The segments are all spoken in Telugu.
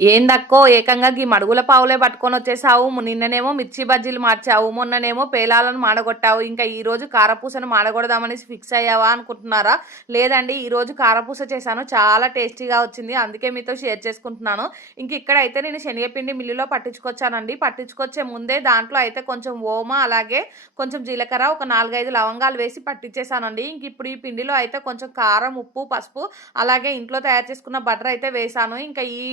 ఏందక్కో ఏకంగా గీ మడుగుల పావులే పట్టుకొని వచ్చేసావు. నిన్ననేమో మిర్చి బజ్జీలు మార్చావు. మొన్ననేమో పేలాలను మాడగొట్టావు. ఇంకా ఈ రోజు కారపూసను మాడగొడదామని ఫిక్స్ అయ్యావా అనుకుంటున్నారా? లేదండి ఈ రోజు కారపూస చేశాను. చాలా టేస్టీగా వచ్చింది. అందుకే మీతో షేర్ చేసుకుంటున్నాను. ఇంక ఇక్కడ అయితే నేను శనగపిండి మిల్లులో పట్టించుకొచ్చానండి. పట్టించుకొచ్చే ముందే దాంట్లో అయితే కొంచెం ఓమ అలాగే కొంచెం జీలకర్ర ఒక నాలుగైదు లవంగాలు వేసి పట్టించేసానండి ఇంక ఇప్పుడు ఈ పిండిలో అయితే కొంచెం కారం ఉప్పు పసుపు అలాగే ఇంట్లో తయారు చేసుకున్న బటర్ అయితే వేసాను ఇంకా ఈ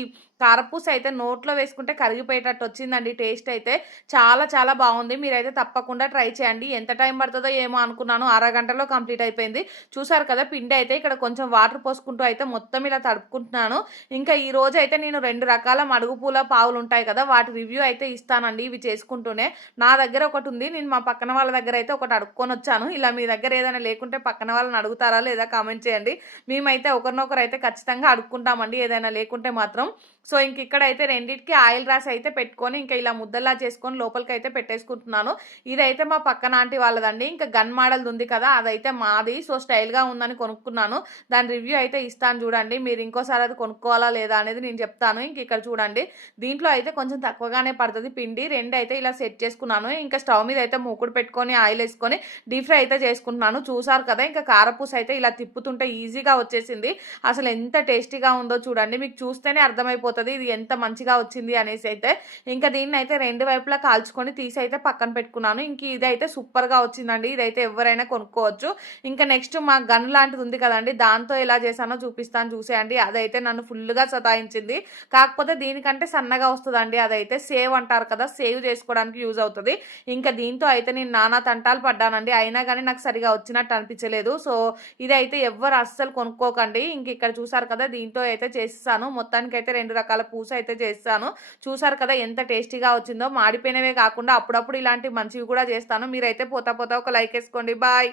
కారపూస అయితే నోట్లో వేసుకుంటే కరిగిపోయేటట్టు వచ్చిందండి. టేస్ట్ అయితే చాలా చాలా బాగుంది. మీరైతే తప్పకుండా ట్రై చేయండి. ఎంత టైం పడుతుందో ఏమో అనుకున్నాను. అరగంటలో కంప్లీట్ అయిపోయింది. చూసారు కదా పిండి అయితే ఇక్కడ కొంచెం వాటర్ పోసుకుంటూ అయితే మొత్తం ఇలా తడుపుకుంటున్నాను. ఇంకా ఈ రోజు అయితే నేను రెండు రకాల మడుగు పూల పావులు ఉంటాయి కదా వాటి రివ్యూ అయితే ఇస్తానండి ఇవి చేసుకుంటూనే. నా దగ్గర ఒకటి ఉంది. నేను మా పక్కన వాళ్ళ దగ్గర అయితే ఒకటి అడుక్కొని వచ్చాను. ఇలా మీ దగ్గర ఏదైనా లేకుంటే పక్కన వాళ్ళని అడుగుతారా లేదా కామెంట్ చేయండి. మేమైతే ఒకరినొకరు అయితే ఖచ్చితంగా అడుక్కుంటామండి. ఏదైనా లేకుంటే మాత్రం సో ఇంక ఇక్కడ అయితే రెండింటికి ఆయిల్ రాసి అయితే పెట్టుకొని ఇంకా ఇలా ముద్దలా చేసుకొని లోపలికి అయితే పెట్టేసుకుంటున్నాను. ఇదైతే మా పక్కన ఆంటీ వాళ్ళదండి. ఇంకా గన్ మోడల్ ఉంది కదా అదైతే మాది. సో స్టైల్గా ఉందని కొనుక్కున్నాను. దాని రివ్యూ అయితే ఇస్తాను చూడండి. మీరు ఇంకోసారి అది కొనుక్కోవాలా లేదా అనేది నేను చెప్తాను. ఇంక ఇక్కడ చూడండి. దీంట్లో అయితే కొంచెం తక్కువగానే పడుతుంది పిండి. రెండు అయితే ఇలా సెట్ చేసుకున్నాను. ఇంకా స్టవ్ మీద అయితే మూకుడు పెట్టుకొని ఆయిల్ వేసుకొని డీప్ ఫ్రై అయితే చేసుకుంటున్నాను. చూసారు కదా ఇంకా కారపూస అయితే ఇలా తిప్పుతుంటే ఈజీగా వచ్చేసింది. అసలు ఎంత టేస్టీగా ఉందో చూడండి. మీకు చూస్తేనే అర్థమైపోతుంది. ఇది ఎంత మంచిగా వచ్చింది అనేసి అయితే ఇంకా దీన్ని అయితే రెండు వైపులా కాల్చుకొని తీసి అయితే పక్కన పెట్టుకున్నాను. ఇంక ఇదైతే సూపర్గా వచ్చిందండి. ఇదైతే ఎవరైనా కొనుక్కోవచ్చు. ఇంకా నెక్స్ట్ మా గన్ లాంటిది ఉంది కదండి దాంతో ఎలా చేశానో చూపిస్తాను చూసేయండి. అదైతే నన్ను ఫుల్గా సతాయించింది. కాకపోతే దీనికంటే సన్నగా వస్తుందండి. అదైతే సేవ్ అంటారు కదా సేవ్ చేసుకోవడానికి యూజ్ అవుతుంది. ఇంకా దీంతో అయితే నేను నానా తంటాలు పడ్డానండి. అయినా కానీ నాకు సరిగా వచ్చినట్టు అనిపించలేదు. సో ఇదైతే ఎవ్వరు అస్సలు కొనుక్కోకండి. ఇంక ఇక్కడ చూసారు కదా దీంతో అయితే చేస్తాను మొత్తానికి అయితే రెండు రకాల పూస అయితే చేస్తాను. చూసారు కదా ఎంత టేస్టీగా వచ్చిందో. మాడిపోయినవే కాకుండా అప్పుడప్పుడు ఇలాంటి మంచివి కూడా చేస్తాను. మీరైతే పోతా పోతా ఒక లైక్ వేసుకోండి. బాయ్.